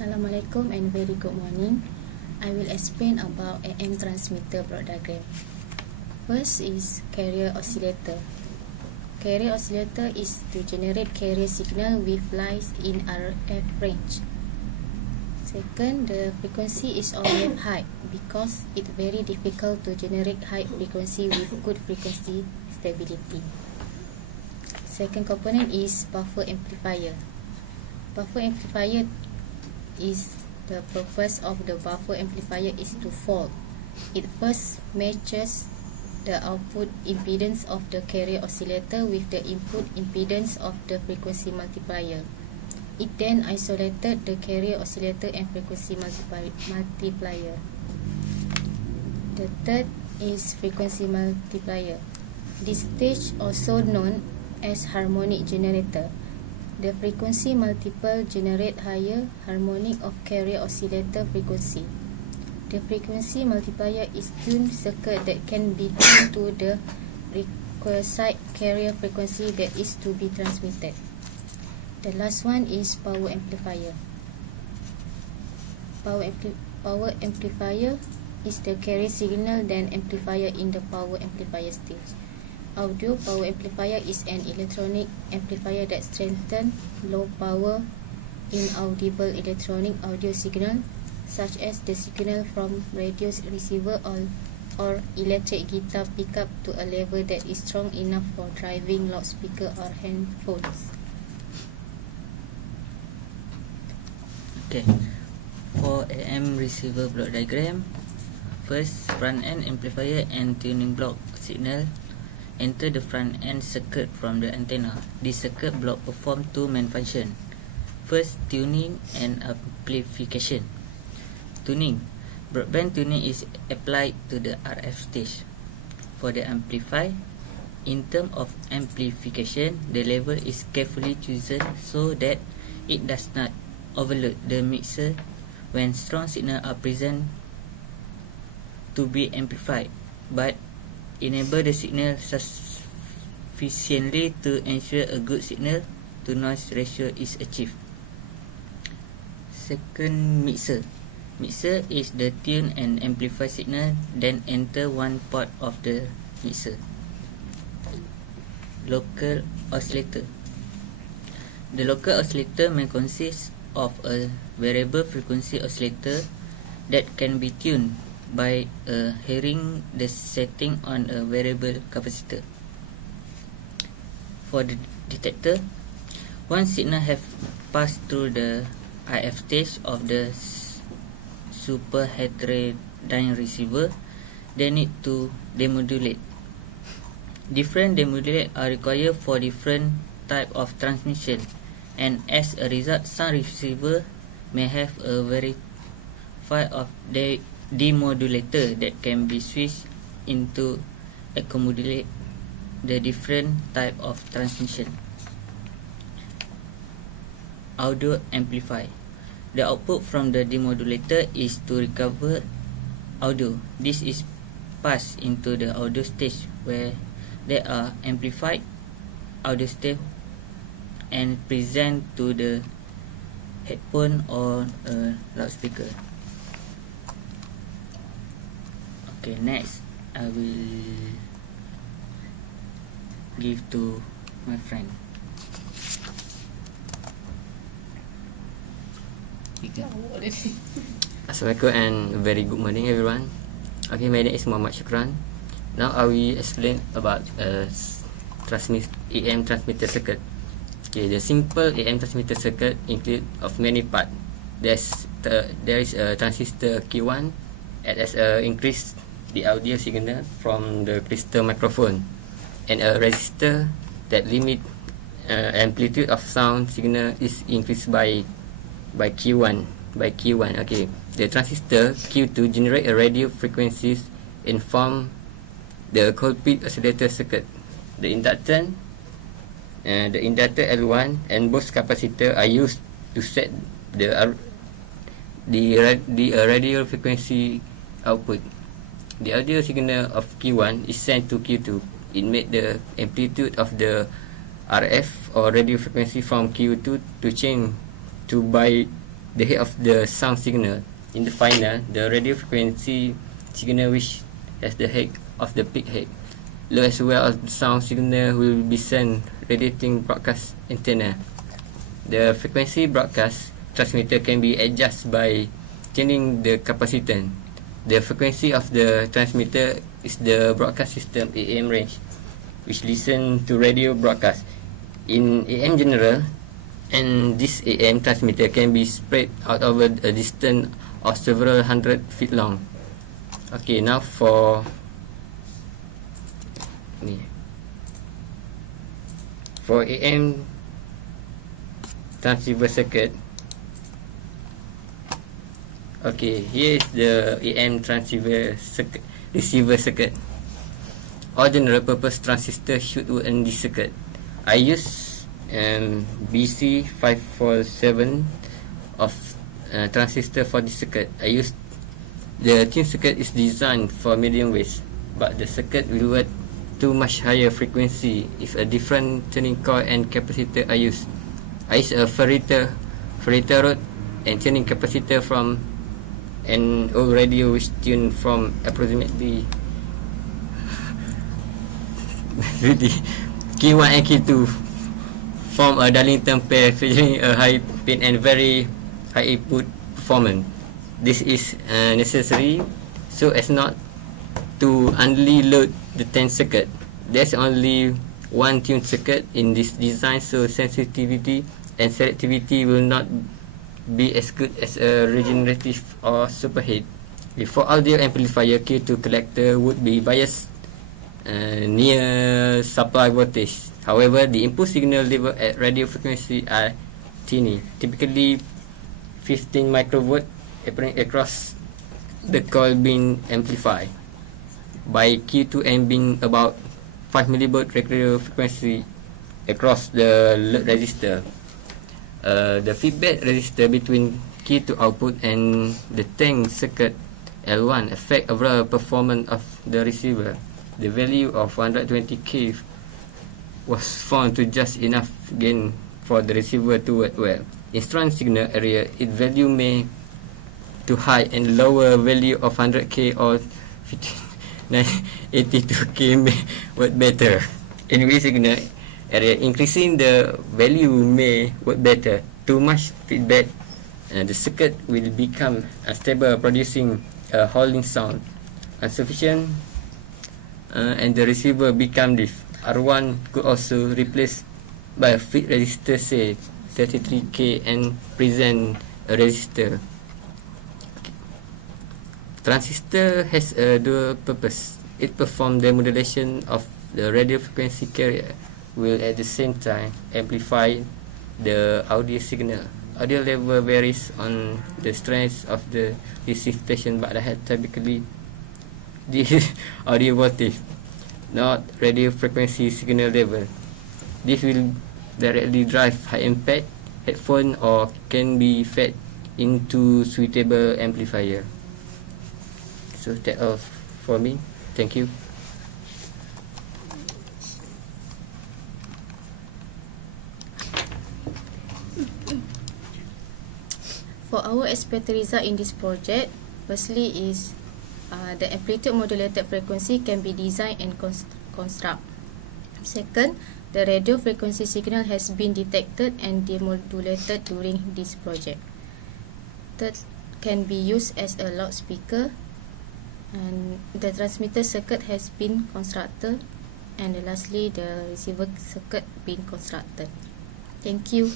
Assalamualaikum and very good morning. I will explain about AM transmitter block diagram. First is carrier oscillator. Carrier oscillator is to generate carrier signal with lies in RF range. Second, the frequency is always high because it's very difficult to generate high frequency with good frequency stability. Second component is buffer amplifier. Buffer amplifier is the purpose of the buffer amplifier is to fold. It first matches the output impedance of the carrier oscillator with the input impedance of the frequency multiplier. It then isolated the carrier oscillator and frequency multiplier. The third is frequency multiplier. This stage also known as harmonic generator. The frequency multiple generate higher harmonic of carrier oscillator frequency. The frequency multiplier is tuned circuit that can be tuned to the requisite carrier frequency that is to be transmitted. The last one is power amplifier. Power amplifier is the carrier signal then amplifier in the power amplifier stage. Audio power amplifier is an electronic amplifier that strengthens low power inaudible electronic audio signal, such as the signal from radio receiver or electric guitar pickup, to a level that is strong enough for driving loudspeaker or handphones. Okay, for AM receiver block diagram, first front end amplifier and tuning block signal enter the front end circuit from the antenna. This circuit block perform two main functions. First, tuning and amplification. Tuning. Broadband tuning is applied to the RF stage. For the amplify, in terms of amplification, the level is carefully chosen so that it does not overload the mixer when strong signals are present to be amplified, but enable the signal sufficiently to ensure a good signal to noise ratio is achieved. Second, mixer. Mixer is the tune and amplify signal then enter one port of the mixer. Local oscillator. The local oscillator may consist of a variable frequency oscillator that can be tuned by hearing the setting on a variable capacitor. For the detector, once signal have passed through the IF stage of the super heterodyne receiver, they need to demodulate. Different demodulate are required for different type of transmission, and as a result, some receiver may have a variety of demodulator that can be switched into accommodate the different type of transmission. Audio amplify. The output from the demodulator is to recover audio. This is passed into the audio stage where they are amplified audio stage and present to the headphone or a loudspeaker. Okay, next I will give to my friend. Assalamualaikum and very good morning everyone. Okay, my name is MOHAMMAD SYUKRAN. Now I will explain about AM transmitter circuit. Okay, the simple AM transmitter circuit include of many parts. There is a transistor Q1 as increase the audio signal from the crystal microphone, and a resistor that limit amplitude of sound signal is increased by Q1. Okay, the transistor Q2 generate a radio frequencies and form the Colpite oscillator circuit. The inductor L1 and both capacitor are used to set the radio frequency output. The audio signal of Q1 is sent to Q2. It made the amplitude of the RF or radio frequency from Q2 to change to by the head of the sound signal. In the final, the radio frequency signal which has the head of the peak head. Low as well as the sound signal will be sent radiating broadcast antenna. The frequency broadcast transmitter can be adjusted by changing the capacitance. The frequency of the transmitter is the broadcast system AM range, which listen to radio broadcast in AM general, and this AM transmitter can be spread out over a distance of several hundred feet long. Okay, now for AM transceiver circuit. Okay, here is the AM transceiver circuit, receiver circuit. All general purpose transistor should work in this circuit. I use BC547 of transistor for this circuit. I use the tune circuit is designed for medium waves, but the circuit will work to much higher frequency if a different tuning coil and capacitor are used. I use a ferriter rod and tuning capacitor from an old radio which tuned from approximately K1 and K2 form a Darlington pair featuring a high pin and very high input performance. This is necessary so as not to unduly load the 10 circuit. There's only one tune circuit in this design, so sensitivity and selectivity will not be as good as a regenerative or superhead. For audio amplifier, Q2 collector would be biased near supply voltage. However, the input signal level at radio frequency are teeny, typically 15 microvolt across the coil being amplified by Q2M being about 5 millivolt radio frequency across the load resistor. The feedback resistor between Q2 output and the tank circuit L1 affect overall performance of the receiver. The value of 120K was found to just enough gain for the receiver to work well. In strong signal area, its value may to high and lower value of 100K or 82K may work better. In weak signal area, increasing the value may work better. Too much feedback, the circuit will become unstable, producing a howling sound. Insufficient, and the receiver become deaf. R1 could also replace by a feed resistor, say 33K, and present a resistor. Transistor has a dual purpose. It performs the modulation of the radio frequency carrier, will at the same time amplify the audio signal. Audio level varies on the strength of the received station, but I had typically the audio voltage, not radio frequency signal level. This will directly drive high impact headphone or can be fed into suitable amplifier. So that's all for me. Thank you. For our expected result in this project, firstly is the amplitude modulated frequency can be designed and construct. Second, the radio frequency signal has been detected and demodulated during this project. Third, can be used as a loudspeaker, and the transmitter circuit has been constructed, and lastly the receiver circuit been constructed. Thank you.